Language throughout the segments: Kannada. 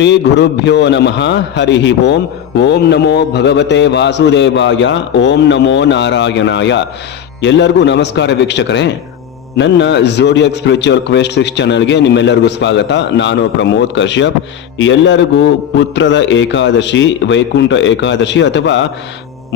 ಶ್ರೀ ಗುರುಭ್ಯೋ ನಮಃ. ಹರಿ ಓಂ. ಓಂ ನಮೋ ಭಗವತೆ ವಾಸುದೇವಾಯ. ಓಂ ನಮೋ ನಾರಾಯಣಾಯ. ಎಲ್ಲರಿಗೂ ನಮಸ್ಕಾರ ವೀಕ್ಷಕರೇ. ನನ್ನ ಜೋಡಿಯಕ್ ಸ್ಪಿರಿಚುವಲ್ ಕ್ವೆಸ್ಟ್ ಸಿಕ್ಸ್ ಚಾನಲ್ಗೆ ನಿಮ್ಮೆಲ್ಲರಿಗೂ ಸ್ವಾಗತ. ನಾನು ಪ್ರಮೋದ್ ಕಶ್ಯಪ್. ಎಲ್ಲರಿಗೂ ಪುತ್ರದ ಏಕಾದಶಿ, ವೈಕುಂಠ ಏಕಾದಶಿ ಅಥವಾ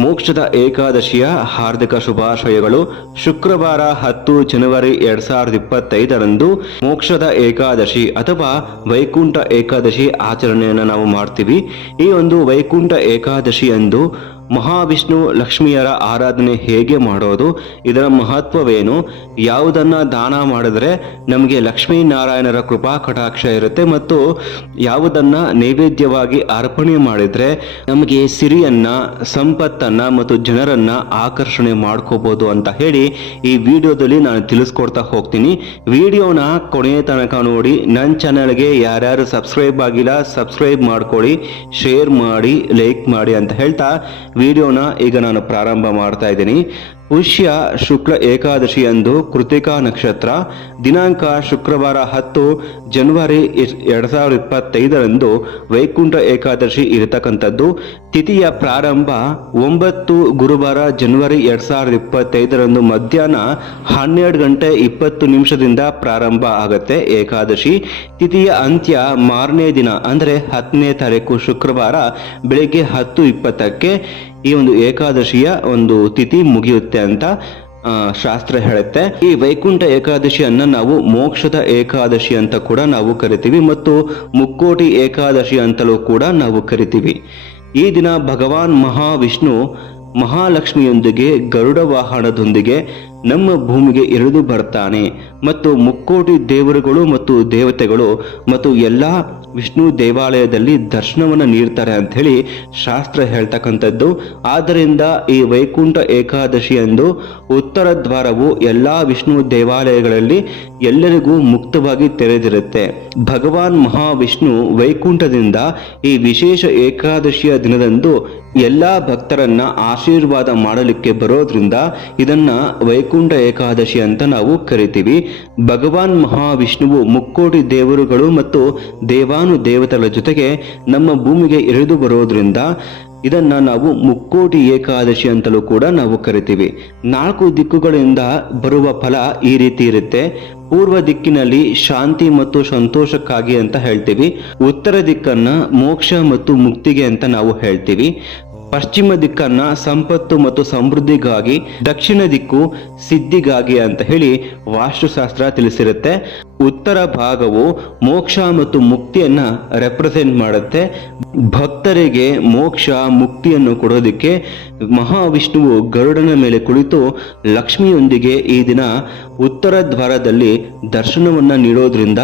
ಮೋಕ್ಷದ ಏಕಾದಶಿಯ ಹಾರ್ದಿಕ ಶುಭಾಶಯಗಳು. ಶುಕ್ರವಾರ ಹತ್ತು ಜನವರಿ ಎರಡ್ ಸಾವಿರದ ಇಪ್ಪತ್ತೈದರಂದು ಮೋಕ್ಷದ ಏಕಾದಶಿ ಅಥವಾ ವೈಕುಂಠ ಏಕಾದಶಿ ಆಚರಣೆಯನ್ನು ನಾವು ಮಾಡ್ತೀವಿ. ಈ ಒಂದು ವೈಕುಂಠ ಏಕಾದಶಿ ಎಂದು ಮಹಾವಿಷ್ಣು ಲಕ್ಷ್ಮಿಯರ ಆರಾಧನೆ ಹೇಗೆ ಮಾಡೋದು? ಇದರ ಮಹತ್ವವೇನು? ಯಾವುದನ್ನ ದಾನ ಮಾಡಿದ್ರೆ ನಮಗೆ ಲಕ್ಷ್ಮೀನಾರಾಯಣರ ಕೃಪಾ ಕಟಾಕ್ಷ ಇರುತ್ತೆ ಮತ್ತು ಯಾವುದನ್ನ ನೈವೇದ್ಯವಾಗಿ ಅರ್ಪಣೆ ಮಾಡಿದ್ರೆ ನಮಗೆ ಸಿರಿಯನ್ನ, ಸಂಪತ್ತನ್ನ ಮತ್ತು ಜನರನ್ನ ಆಕರ್ಷಣೆ ಮಾಡ್ಕೋಬೋದು ಅಂತ ಹೇಳಿ ಈ ವಿಡಿಯೋದಲ್ಲಿ ನಾನು ತಿಳಿಸ್ಕೊಡ್ತಾ ಹೋಗ್ತೀನಿ. ವಿಡಿಯೋನ ಕೊನೆಯ ತನಕ ನೋಡಿ. ನನ್ನ ಚಾನಲ್ಗೆ ಯಾರ್ಯಾರು ಸಬ್ಸ್ಕ್ರೈಬ್ ಆಗಿಲ್ಲ, ಸಬ್ಸ್ಕ್ರೈಬ್ ಮಾಡ್ಕೊಳ್ಳಿ, ಶೇರ್ ಮಾಡಿ, ಲೈಕ್ ಮಾಡಿ ಅಂತ ಹೇಳ್ತಾ ವಿಡಿಯೋನ ಈಗ ನಾನು ಪ್ರಾರಂಭ ಮಾಡ್ತಾ ಇದ್ದೀನಿ. ಪುಷ್ಯ ಶುಕ್ಲ ಏಕಾದಶಿ ಎಂದು ಕೃತಿಕಾ ನಕ್ಷತ್ರ, ದಿನಾಂಕ ಶುಕ್ರವಾರ ಹತ್ತು, ಜನವರಿ ಎರಡು ಸಾವಿರದ ಇಪ್ಪತ್ತೈದರಂದು ವೈಕುಂಠ ಏಕಾದಶಿ ಇರತಕ್ಕಂಥದ್ದು. ತಿಥಿಯ ಪ್ರಾರಂಭ ಒಂಬತ್ತು ಗುರುವಾರ ಜನವರಿ ಎರಡು ಸಾವಿರದ ಇಪ್ಪತ್ತೈದರಂದು ಮಧ್ಯಾಹ್ನ ಹನ್ನೆರಡು ಗಂಟೆ ಇಪ್ಪತ್ತು ನಿಮಿಷದಿಂದ ಪ್ರಾರಂಭ ಆಗುತ್ತೆ ಏಕಾದಶಿ. ತಿಥಿಯ ಅಂತ್ಯ ಮಾರನೇ ದಿನ, ಅಂದರೆ ಹತ್ತನೇ ತಾರೀಕು ಶುಕ್ರವಾರ ಬೆಳಿಗ್ಗೆ ಹತ್ತು ಇಪ್ಪತ್ತಕ್ಕೆ. ಈ ಒಂದು ಏಕಾದಶಿಯ ಒಂದು ತಿಥಿ ಮುಗಿಯುತ್ತೆ ಅಂತ ಶಾಸ್ತ್ರ ಹೇಳುತ್ತೆ. ಈ ವೈಕುಂಠ ಏಕಾದಶಿಯನ್ನ ನಾವು ಮೋಕ್ಷದ ಏಕಾದಶಿ ಅಂತ ಕೂಡ ನಾವು ಕರಿತೀವಿ ಮತ್ತು ಮುಕ್ಕೋಟಿ ಏಕಾದಶಿ ಅಂತಲೂ ಕೂಡ ನಾವು ಕರಿತೀವಿ. ಈ ದಿನ ಭಗವಾನ್ ಮಹಾವಿಷ್ಣು ಮಹಾಲಕ್ಷ್ಮಿಯೊಂದಿಗೆ ಗರುಡ ವಾಹನದೊಂದಿಗೆ ನಮ್ಮ ಭೂಮಿಗೆ ಇಳಿದು ಬರ್ತಾನೆ. ಮತ್ತು ಮುಕ್ಕೋಟಿ ದೇವರುಗಳು ಮತ್ತು ದೇವತೆಗಳು ಮತ್ತು ಎಲ್ಲ ವಿಷ್ಣು ದೇವಾಲಯದಲ್ಲಿ ದರ್ಶನವನ್ನು ನೀಡ್ತಾರೆ ಅಂತ ಹೇಳಿ ಶಾಸ್ತ್ರ ಹೇಳ್ತಕ್ಕಂಥದ್ದು. ಆದ್ದರಿಂದ ಈ ವೈಕುಂಠ ಏಕಾದಶಿಯಂದು ಉತ್ತರ ದ್ವಾರವು ಎಲ್ಲಾ ವಿಷ್ಣು ದೇವಾಲಯಗಳಲ್ಲಿ ಎಲ್ಲರಿಗೂ ಮುಕ್ತವಾಗಿ ತೆರೆದಿರುತ್ತೆ. ಭಗವಾನ್ ಮಹಾವಿಷ್ಣು ವೈಕುಂಠದಿಂದ ಈ ವಿಶೇಷ ಏಕಾದಶಿಯ ದಿನದಂದು ಎಲ್ಲಾ ಭಕ್ತರನ್ನ ಆಶೀರ್ವಾದ ಮಾಡಲಿಕ್ಕೆ ಬರೋದ್ರಿಂದ ಇದನ್ನ ವೈಕುಂಠ ಏಕಾದಶಿ ಅಂತ ನಾವು ಕರಿತೀವಿ. ಭಗವಾನ್ ಮಹಾವಿಷ್ಣುವು ಮುಕ್ಕೋಟಿ ದೇವರುಗಳು ಮತ್ತು ದೇವಾನು ದೇವತೆಗಳ ಜೊತೆಗೆ ನಮ್ಮ ಭೂಮಿಗೆ ಇಳಿದು ಬರೋದ್ರಿಂದ ಇದನ್ನ ನಾವು ಮುಕ್ಕೋಟಿ ಏಕಾದಶಿ ಅಂತಲೂ ಕೂಡ ನಾವು ಕರಿತೀವಿ. ನಾಲ್ಕು ದಿಕ್ಕುಗಳಿಂದ ಬರುವ ಫಲ ಈ ರೀತಿ ಇರುತ್ತೆ. ಪೂರ್ವ ದಿಕ್ಕಿನಲ್ಲಿ ಶಾಂತಿ ಮತ್ತು ಸಂತೋಷಕ್ಕಾಗಿ ಅಂತ ಹೇಳ್ತೀವಿ. ಉತ್ತರ ದಿಕ್ಕನ್ನ ಮೋಕ್ಷ ಮತ್ತು ಮುಕ್ತಿಗೆ ಅಂತ ನಾವು ಹೇಳ್ತೀವಿ. ಪಶ್ಚಿಮ ದಿಕ್ಕನ್ನ ಸಂಪತ್ತು ಮತ್ತು ಸಮೃದ್ಧಿಗಾಗಿ, ದಕ್ಷಿಣ ದಿಕ್ಕು ಸಿದ್ಧಿಗಾಗಿ ಅಂತ ಹೇಳಿ ವಾಸ್ತುಶಾಸ್ತ್ರ ತಿಳಿಸಿರುತ್ತೆ. ಉತ್ತರ ಭಾಗವು ಮೋಕ್ಷ ಮತ್ತು ಮುಕ್ತಿಯನ್ನ ರೆಪ್ರೆಸೆಂಟ್ ಮಾಡುತ್ತೆ. ಭಕ್ತರಿಗೆ ಮೋಕ್ಷ, ಮುಕ್ತಿಯನ್ನು ಕೊಡೋದಕ್ಕೆ ಮಹಾವಿಷ್ಣುವು ಗರುಡನ ಮೇಲೆ ಕುಳಿತು ಲಕ್ಷ್ಮಿಯೊಂದಿಗೆ ಈ ದಿನ ಉತ್ತರ ದ್ವಾರದಲ್ಲಿ ದರ್ಶನವನ್ನ ನೀಡೋದ್ರಿಂದ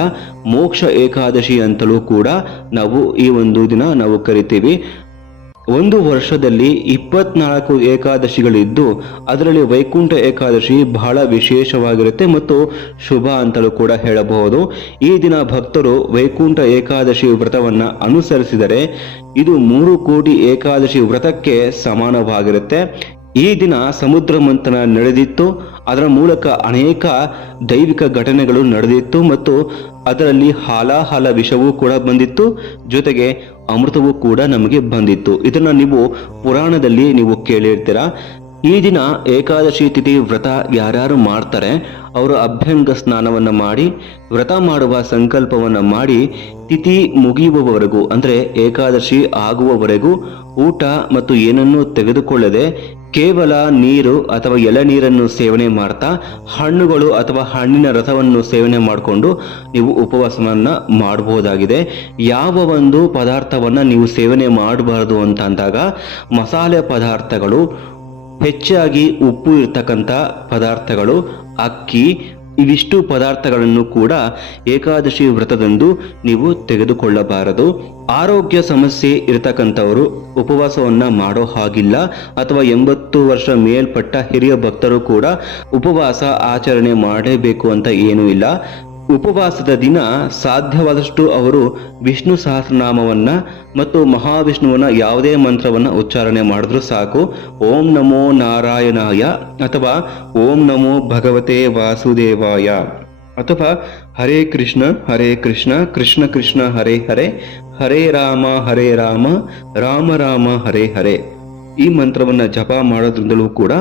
ಮೋಕ್ಷ ಏಕಾದಶಿ ಅಂತಲೂ ಕೂಡ ನಾವು ಈ ಒಂದು ದಿನ ನಾವು ಕರಿತೀವಿ. ಒಂದು ವರ್ಷದಲ್ಲಿ ಇಪ್ಪತ್ನಾಲ್ಕು ಏಕಾದಶಿಗಳಿದ್ದು ಅದರಲ್ಲಿ ವೈಕುಂಠ ಏಕಾದಶಿ ಬಹಳ ವಿಶೇಷವಾಗಿರುತ್ತೆ ಮತ್ತು ಶುಭ ಅಂತಲೂ ಕೂಡ ಹೇಳಬಹುದು. ಈ ದಿನ ಭಕ್ತರು ವೈಕುಂಠ ಏಕಾದಶಿ ವ್ರತವನ್ನು ಅನುಸರಿಸಿದರೆ ಇದು ಮೂರು ಕೋಟಿ ಏಕಾದಶಿ ವ್ರತಕ್ಕೆ ಸಮಾನವಾಗಿರುತ್ತೆ. ಈ ದಿನ ಸಮುದ್ರ ಮಂಥನ ನಡೆದಿತ್ತು. ಅದರ ಮೂಲಕ ಅನೇಕ ದೈವಿಕ ಘಟನೆಗಳು ನಡೆದಿತ್ತು ಮತ್ತು ಅದರಲ್ಲಿ ಹಾಲಾಹಾಲ ವಿಷವೂ ಕೂಡ ಬಂದಿತ್ತು. ಜೊತೆಗೆ ಅಮೃತವೂ ಕೂಡ ನಮಗೆ ಬಂದಿತ್ತು. ಇದನ್ನು ನೀವು ಪುರಾಣದಲ್ಲಿ ನೀವು ಕೇಳಿರ್ತೀರಾ? ಈ ದಿನ ಏಕಾದಶಿ ತಿಥಿ ವ್ರತ ಯಾರ್ಯಾರು ಮಾಡ್ತಾರೆ, ಅವರು ಅಭ್ಯಂಗ ಸ್ನಾನವನ್ನು ಮಾಡಿ, ವ್ರತ ಮಾಡುವ ಸಂಕಲ್ಪವನ್ನು ಮಾಡಿ, ತಿಥಿ ಮುಗಿಯುವವರೆಗೂ, ಅಂದರೆ ಏಕಾದಶಿ ಆಗುವವರೆಗೂ ಊಟ ಮತ್ತು ಏನನ್ನೂ ತೆಗೆದುಕೊಳ್ಳದೆ ಕೇವಲ ನೀರು ಅಥವಾ ಎಳನೀರನ್ನು ಸೇವನೆ ಮಾಡ್ತಾ, ಹಣ್ಣುಗಳು ಅಥವಾ ಹಣ್ಣಿನ ರಸವನ್ನು ಸೇವನೆ ಮಾಡಿಕೊಂಡು ನೀವು ಉಪವಾಸವನ್ನು ಮಾಡಬಹುದಾಗಿದೆ ಯಾವ ಒಂದು ಪದಾರ್ಥವನ್ನು ನೀವು ಸೇವನೆ ಮಾಡಬಾರದು ಅಂತ ಅಂದಾಗ ಮಸಾಲೆ ಪದಾರ್ಥಗಳು ಹೆಚ್ಚಾಗಿ ಉಪ್ಪು ಇರ್ತಕ್ಕಂಥ ಪದಾರ್ಥಗಳು, ಅಕ್ಕಿ, ಇವಿಷ್ಟು ಪದಾರ್ಥಗಳನ್ನು ಕೂಡ ಏಕಾದಶಿ ವ್ರತದಂದು ನೀವು ತೆಗೆದುಕೊಳ್ಳಬಾರದು. ಆರೋಗ್ಯ ಸಮಸ್ಯೆ ಇರತಕ್ಕಂಥವರು ಉಪವಾಸವನ್ನ ಮಾಡೋ ಹಾಗಿಲ್ಲ, ಅಥವಾ ಎಂಬತ್ತು ವರ್ಷ ಮೇಲ್ಪಟ್ಟ ಹಿರಿಯ ಭಕ್ತರು ಕೂಡ ಉಪವಾಸ ಆಚರಣೆ ಮಾಡಲೇಬೇಕು ಅಂತ ಏನೂ ಇಲ್ಲ. ಉಪವಾಸದ ದಿನ ಸಾಧ್ಯವಾದಷ್ಟು ಅವರು ವಿಷ್ಣು ಸಹಸ್ರನಾಮವನ್ನ ಮತ್ತು ಮಹಾವಿಷ್ಣುವನ ಯಾವುದೇ ಮಂತ್ರವನ್ನ ಉಚ್ಚಾರಣೆ ಮಾಡಿದ್ರೂ ಸಾಕು. ಓಂ ನಮೋ ನಾರಾಯಣಾಯ ಅಥವಾ ಓಂ ನಮೋ ಭಗವತೆ ವಾಸುದೇವಾಯ ಅಥವಾ ಹರೇ ಕೃಷ್ಣ ಹರೇ ಕೃಷ್ಣ ಕೃಷ್ಣ ಕೃಷ್ಣ, ಹರೇ ಹರೇ ಹರೇ ರಾಮ ಹರೇ ರಾಮ ರಾಮ ರಾಮ, ಹರೇ ಹರೇ ಈ ಮಂತ್ರವನ್ನ ಜಪ ಮಾಡೋದ್ರಿಂದಲೂ ಕೂಡ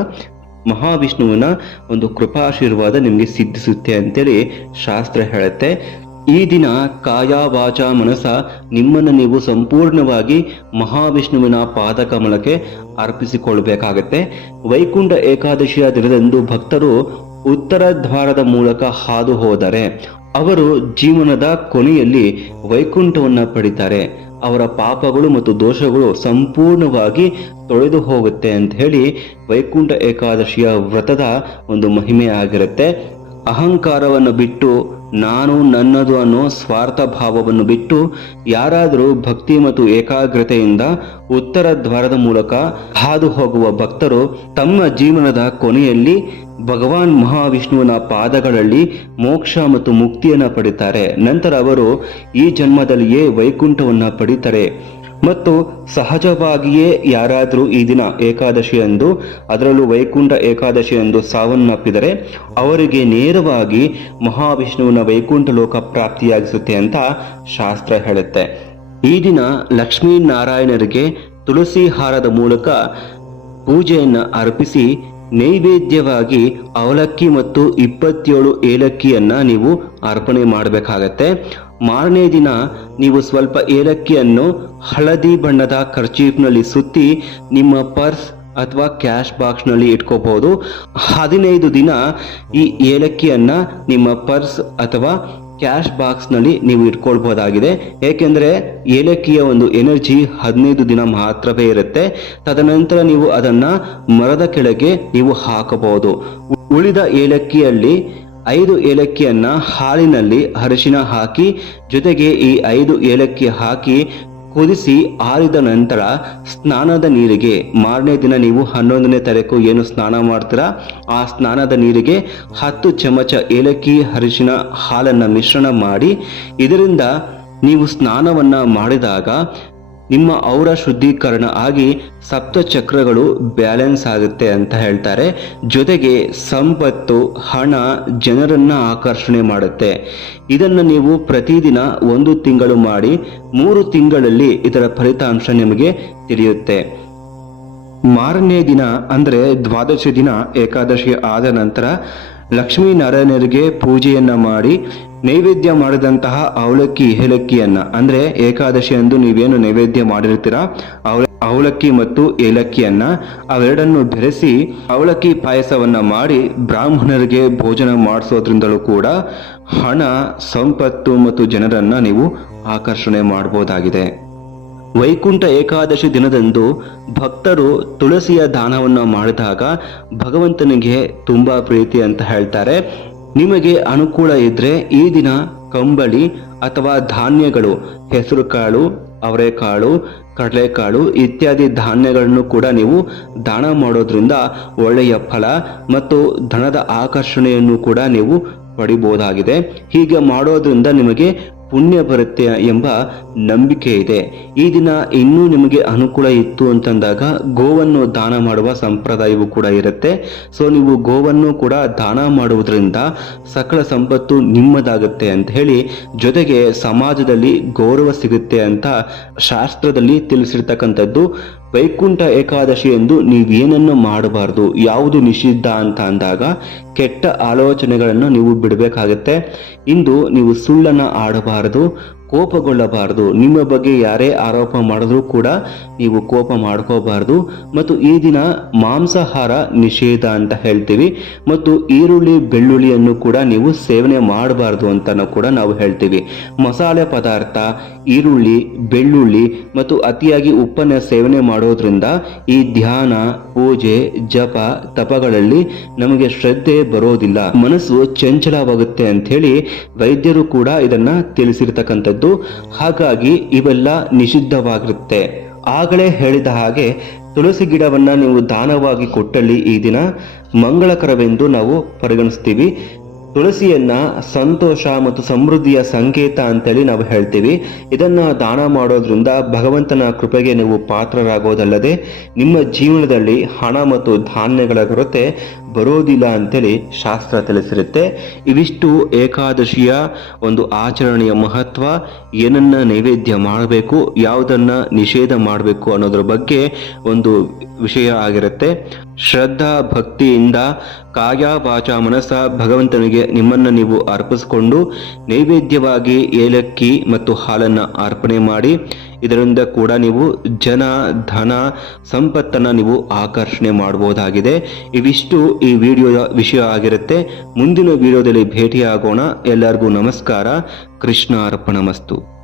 ಮಹಾವಿಷ್ಣುವಿನ ಒಂದು ಕೃಪಾಶೀರ್ವಾದ ನಿಮಗೆ ಸಿದ್ಧಿಸುತ್ತೆ ಅಂತೇಳಿ ಶಾಸ್ತ್ರ ಹೇಳುತ್ತೆ. ಈ ದಿನ ಕಾಯ ವಾಚ ಮನಸ ನಿಮ್ಮನ್ನು ನೀವು ಸಂಪೂರ್ಣವಾಗಿ ಮಹಾವಿಷ್ಣುವಿನ ಪಾದಕಮಲಕ್ಕೆ ಅರ್ಪಿಸಿಕೊಳ್ಬೇಕಾಗತ್ತೆ. ವೈಕುಂಠ ಏಕಾದಶಿಯ ದಿನದಂದು ಭಕ್ತರು ಉತ್ತರ ದ್ವಾರದ ಮೂಲಕ ಹಾದು ಹೋದರೆ ಅವರು ಜೀವನದ ಕೊನೆಯಲ್ಲಿ ವೈಕುಂಠವನ್ನು ಪಡಿತಾರೆ. ಅವರ ಪಾಪಗಳು ಮತ್ತು ದೋಷಗಳು ಸಂಪೂರ್ಣವಾಗಿ ತೊಳೆದು ಹೋಗುತ್ತೆ ಅಂತ ಹೇಳಿ ವೈಕುಂಠ ಏಕಾದಶಿಯ ವ್ರತದ ಒಂದು ಮಹಿಮೆ ಆಗಿರುತ್ತೆ. ಅಹಂಕಾರವನ್ನು ಬಿಟ್ಟು ನಾನು ನನ್ನದು ಅನ್ನೋ ಸ್ವಾರ್ಥ ಭಾವವನ್ನು ಬಿಟ್ಟು ಯಾರಾದರೂ ಭಕ್ತಿ ಮತ್ತು ಏಕಾಗ್ರತೆಯಿಂದ ಉತ್ತರ ದ್ವಾರದ ಮೂಲಕ ಹಾದು ಹೋಗುವ ಭಕ್ತರು ತಮ್ಮ ಜೀವನದ ಕೊನೆಯಲ್ಲಿ ಭಗವಾನ್ ಮಹಾವಿಷ್ಣುವಿನ ಪಾದಗಳಲ್ಲಿ ಮೋಕ್ಷ ಮತ್ತು ಮುಕ್ತಿಯನ್ನ ಪಡಿತಾರೆ. ನಂತರ ಅವರು ಈ ಜನ್ಮದಲ್ಲಿಯೇ ವೈಕುಂಠವನ್ನ ಪಡಿತಾರೆ. ಮತ್ತು ಸಹಜವಾಗಿಯೇ ಯಾರಾದರೂ ಈ ದಿನ ಏಕಾದಶಿ ಎಂದು ಅದರಲ್ಲೂ ವೈಕುಂಠ ಏಕಾದಶಿ ಎಂದು ಸಾವನ್ನಪ್ಪಿದರೆ, ಅವರಿಗೆ ನೇರವಾಗಿ ಮಹಾವಿಷ್ಣುವಿನ ವೈಕುಂಠ ಲೋಕ ಪ್ರಾಪ್ತಿಯಾಗಿಸುತ್ತೆ ಅಂತ ಶಾಸ್ತ್ರ ಹೇಳುತ್ತೆ. ಈ ದಿನ ಲಕ್ಷ್ಮೀನಾರಾಯಣರಿಗೆ ತುಳಸಿ ಹಾರದ ಮೂಲಕ ಪೂಜೆಯನ್ನು ಅರ್ಪಿಸಿ ನೈವೇದ್ಯವಾಗಿ ಅವಲಕ್ಕಿ ಮತ್ತು ಇಪ್ಪತ್ತೇಳು ಏಲಕ್ಕಿಯನ್ನು ನೀವು ಅರ್ಪಣೆ ಮಾಡಬೇಕಾಗತ್ತೆ. ಮಾರನೇ ದಿನ ನೀವು ಸ್ವಲ್ಪ ಏಲಕ್ಕಿಯನ್ನು ಹಳದಿ ಬಣ್ಣದ ಖರ್ಚೀಫ್ನಲ್ಲಿ ಸುತ್ತಿ ನಿಮ್ಮ ಪರ್ಸ್ ಅಥವಾ ಕ್ಯಾಶ್ ಬಾಕ್ಸ್ನಲ್ಲಿ ಇಟ್ಕೋಬಹುದು. ಹದಿನೈದು ದಿನ ಈ ಏಲಕ್ಕಿಯನ್ನು ನಿಮ್ಮ ಪರ್ಸ್ ಅಥವಾ ಕ್ಯಾಶ್ ಬಾಕ್ಸ್ನಲ್ಲಿ ನೀವು ಇಟ್ಕೊಳ್ಬಹುದಾಗಿದೆ ಏಕೆಂದರೆ ಏಲಕ್ಕಿಯ ಒಂದು ಎನರ್ಜಿ ಹದಿನೈದು ದಿನ ಮಾತ್ರವೇ ಇರುತ್ತೆ. ತದನಂತರ ನೀವು ಅದನ್ನ ಮರದ ಕೆಳಗೆ ನೀವು ಹಾಕಬಹುದು. ಉಳಿದ ಏಲಕ್ಕಿಯಲ್ಲಿ ಐದು ಏಲಕ್ಕಿಯನ್ನು ಹಾಲಿನಲ್ಲಿ ಅರಿಶಿನ ಹಾಕಿ, ಜೊತೆಗೆ ಈ ಐದು ಏಲಕ್ಕಿ ಹಾಕಿ ಕುದಿಸಿ ಆರಿದ ನಂತರ ಸ್ನಾನದ ನೀರಿಗೆ, ಮಾರನೇ ದಿನ ನೀವು ಹನ್ನೊಂದನೇ ತಾರೀಕು ಏನು ಸ್ನಾನ ಮಾಡ್ತೀರಾ? ಆ ಸ್ನಾನದ ನೀರಿಗೆ ಹತ್ತು ಚಮಚ ಏಲಕ್ಕಿ ಅರಿಶಿನ ಹಾಲನ್ನು ಮಿಶ್ರಣ ಮಾಡಿ, ಇದರಿಂದ ನೀವು ಸ್ನಾನವನ್ನು ಮಾಡಿದಾಗ ನಿಮ್ಮ ಔರ ಶುದ್ಧೀಕರಣ ಆಗಿ ಸಪ್ತ ಚಕ್ರಗಳು ಬ್ಯಾಲೆನ್ಸ್ ಆಗುತ್ತೆ ಅಂತ ಹೇಳ್ತಾರೆ. ಜೊತೆಗೆ ಸಂಪತ್ತು, ಹಣ ಜನರನ್ನ ಆಕರ್ಷಣೆ ಮಾಡುತ್ತೆ. ಇದನ್ನು ನೀವು ಪ್ರತಿದಿನ ಒಂದು ತಿಂಗಳು ಮಾಡಿ ಮೂರು ತಿಂಗಳಲ್ಲಿ ಇದರ ಫಲಿತಾಂಶ ನಿಮಗೆ ತಿಳಿಯುತ್ತೆ. ಮಾರನೇ ದಿನ ಅಂದರೆ ದ್ವಾದಶಿ ದಿನ ಏಕಾದಶಿ ಆದ ನಂತರ ಲಕ್ಷ್ಮೀನಾರಾಯಣರಿಗೆ ಪೂಜೆಯನ್ನ ಮಾಡಿ ನೈವೇದ್ಯ ಮಾಡಿದಂತಹ ಅವಲಕ್ಕಿ, ಏಲಕ್ಕಿಯನ್ನ, ಅಂದ್ರೆ ಏಕಾದಶಿ ಅಂದು ನೀವೇನು ನೈವೇದ್ಯ ಮಾಡಿರ್ತೀರಾ? ಅವಲ, ಅವಲಕ್ಕಿ ಮತ್ತು ಏಲಕ್ಕಿಯನ್ನ ಅವೆರಡನ್ನು ಬೆರೆಸಿ ಅವಲಕ್ಕಿ ಪಾಯಸವನ್ನ ಮಾಡಿ ಬ್ರಾಹ್ಮಣರಿಗೆ ಭೋಜನ ಮಾಡಿಸೋದ್ರಿಂದಲೂ ಕೂಡ ಹಣ, ಸಂಪತ್ತು ಮತ್ತು ಜನರನ್ನ ನೀವು ಆಕರ್ಷಣೆ ಮಾಡಬಹುದಾಗಿದೆ ವೈಕುಂಠ ಏಕಾದಶಿ ದಿನದಂದು ಭಕ್ತರು ತುಳಸಿಯ ದಾನವನ್ನು ಮಾಡಿದಾಗ ಭಗವಂತನಿಗೆ ತುಂಬ ಪ್ರೀತಿ ಅಂತ ಹೇಳ್ತಾರೆ. ನಿಮಗೆ ಅನುಕೂಲ ಇದ್ರೆ ಈ ದಿನ ಕಂಬಳಿ ಅಥವಾ ಧಾನ್ಯಗಳು ಹೆಸರುಕಾಳು ಅವರೆಕಾಳು ಕಡಲೆಕಾಳು ಇತ್ಯಾದಿ ಧಾನ್ಯಗಳನ್ನು ಕೂಡ ನೀವು ದಾನ ಮಾಡೋದ್ರಿಂದ ಒಳ್ಳೆಯ ಫಲ ಮತ್ತು ಧನದ ಆಕರ್ಷಣೆಯನ್ನು ಕೂಡ ನೀವು ಪಡಿಬೋದಾಗಿದೆ. ಹೀಗೆ ಮಾಡೋದ್ರಿಂದ ನಿಮಗೆ ಪುಣ್ಯ ಬರುತ್ತೆ ಎಂಬ ನಂಬಿಕೆ ಇದೆ. ಈ ದಿನ ಇನ್ನೂ ನಿಮಗೆ ಅನುಕೂಲ ಇತ್ತು ಅಂತಂದಾಗ ಗೋವನ್ನು ದಾನ ಮಾಡುವ ಸಂಪ್ರದಾಯವು ಕೂಡ ಇರುತ್ತೆ. ಸೊ ನೀವು ಗೋವನ್ನು ಕೂಡ ದಾನ ಮಾಡುವುದರಿಂದ ಸಕಲ ಸಂಪತ್ತು ನಿಮ್ಮದಾಗುತ್ತೆ ಅಂತ ಹೇಳಿ ಜೊತೆಗೆ ಸಮಾಜದಲ್ಲಿ ಗೌರವ ಸಿಗುತ್ತೆ ಅಂತ ಶಾಸ್ತ್ರದಲ್ಲಿ ತಿಳಿಸಿರ್ತಕ್ಕಂಥದ್ದು. ವೈಕುಂಠ ಏಕಾದಶಿ ಎಂದು ನೀವೇನನ್ನು ಮಾಡಬಾರ್ದು, ಯಾವುದು ನಿಷಿದ್ಧ ಅಂತ ಅಂದಾಗ ಕೆಟ್ಟ ಆಲೋಚನೆಗಳನ್ನು ನೀವು ಬಿಡಬೇಕಾಗತ್ತೆ. ಇಂದು ನೀವು ಸುಳ್ಳನ್ನು ಆಡಬಾರದು ಕೋಪಗೊಳ್ಳಬಾರದು. ನಿಮ್ಮ ಬಗ್ಗೆ ಯಾರೇ ಆರೋಪ ಮಾಡಿದ್ರೂ ಕೂಡ ನೀವು ಕೋಪ ಮಾಡ್ಕೋಬಾರ್ದು. ಮತ್ತು ಈ ದಿನ ಮಾಂಸಾಹಾರ ನಿಷೇಧ ಅಂತ ಹೇಳ್ತೀವಿ. ಮತ್ತು ಈರುಳ್ಳಿ, ಬೆಳ್ಳುಳ್ಳಿಯನ್ನು ಕೂಡ ನೀವು ಸೇವನೆ ಮಾಡಬಾರ್ದು ಅಂತ ಕೂಡ ನಾವು ಹೇಳ್ತೀವಿ. ಮಸಾಲೆ ಪದಾರ್ಥ, ಈರುಳ್ಳಿ, ಬೆಳ್ಳುಳ್ಳಿ ಮತ್ತು ಅತಿಯಾಗಿ ಉಪ್ಪನ್ನು ಸೇವನೆ ಮಾಡೋದ್ರಿಂದ ಈ ಧ್ಯಾನ, ಪೂಜೆ, ಜಪ ತಪಗಳಲ್ಲಿ ನಮಗೆ ಶ್ರದ್ಧೆ ಬರೋದಿಲ್ಲ. ಮನಸ್ಸು ಚಂಚಲವಾಗುತ್ತೆ ಅಂತ ಹೇಳಿ ವೈದ್ಯರು ಕೂಡ ಇದನ್ನ ತಿಳಿಸಿರ್ತಕ್ಕಂಥದ್ದು. ಹಾಗಾಗಿ ಇವೆಲ್ಲ ನಿಷಿದ್ಧವಾಗಿರುತ್ತೆ. ಆಗಲೇ ಹೇಳಿದ ಹಾಗೆ ತುಳಸಿ ಗಿಡವನ್ನ ನೀವು ದಾನವಾಗಿ ಕೊಟ್ಟಲ್ಲಿ ಈ ದಿನ ಮಂಗಳಕರವೆಂದು ನಾವು ಪರಿಗಣಿಸ್ತೀವಿ. ತುಳಸಿಯನ್ನ ಸಂತೋಷ ಮತ್ತು ಸಮೃದ್ಧಿಯ ಸಂಕೇತ ಅಂತೇಳಿ ನಾವು ಹೇಳ್ತೀವಿ. ಇದನ್ನ ದಾನ ಮಾಡೋದ್ರಿಂದ ಭಗವಂತನ ಕೃಪೆಗೆ ನೀವು ಪಾತ್ರರಾಗೋದಲ್ಲದೆ ನಿಮ್ಮ ಜೀವನದಲ್ಲಿ ಹಣ ಮತ್ತು ಧಾನ್ಯಗಳ ಕೊರತೆ ಬರೋದಿಲ್ಲ ಅಂತೇಳಿ ಶಾಸ್ತ್ರ ತಿಳಿಸಿರುತ್ತೆ. ಇವಿಷ್ಟು ಏಕಾದಶಿಯ ಒಂದು ಆಚರಣೆಯ ಮಹತ್ವ, ಏನನ್ನ ನೈವೇದ್ಯ ಮಾಡಬೇಕು, ಯಾವುದನ್ನ ನಿಷೇಧ ಮಾಡಬೇಕು ಅನ್ನೋದ್ರ ಬಗ್ಗೆ ಒಂದು ವಿಷಯ ಆಗಿರುತ್ತೆ. ಶ್ರದ್ಧಾ ಭಕ್ತಿಯಿಂದ ಕಾಯ ವಾಚ ಮನಸ ಭಗವಂತನಿಗೆ ನಿಮ್ಮನ್ನ ನೀವು ಅರ್ಪಿಸಿಕೊಂಡು ನೈವೇದ್ಯವಾಗಿ ಏಲಕ್ಕಿ ಮತ್ತು ಹಾಲನ್ನ ಅರ್ಪಣೆ ಮಾಡಿ ಇದರಿಂದ ಕೂಡ ನೀವು ಜನ, ಧನ, ಸಂಪತ್ತನ್ನ ನೀವು ಆಕರ್ಷಣೆ ಮಾಡಬಹುದಾಗಿದೆ ಇವಿಷ್ಟು ಈ ವಿಡಿಯೋದ ವಿಷಯ ಆಗಿರುತ್ತೆ. ಮುಂದಿನ ವಿಡಿಯೋದಲ್ಲಿ ಭೇಟಿಯಾಗೋಣ. ಎಲ್ಲರಿಗೂ ನಮಸ್ಕಾರ. ಕೃಷ್ಣ ಅರ್ಪಣ ಮಸ್ತು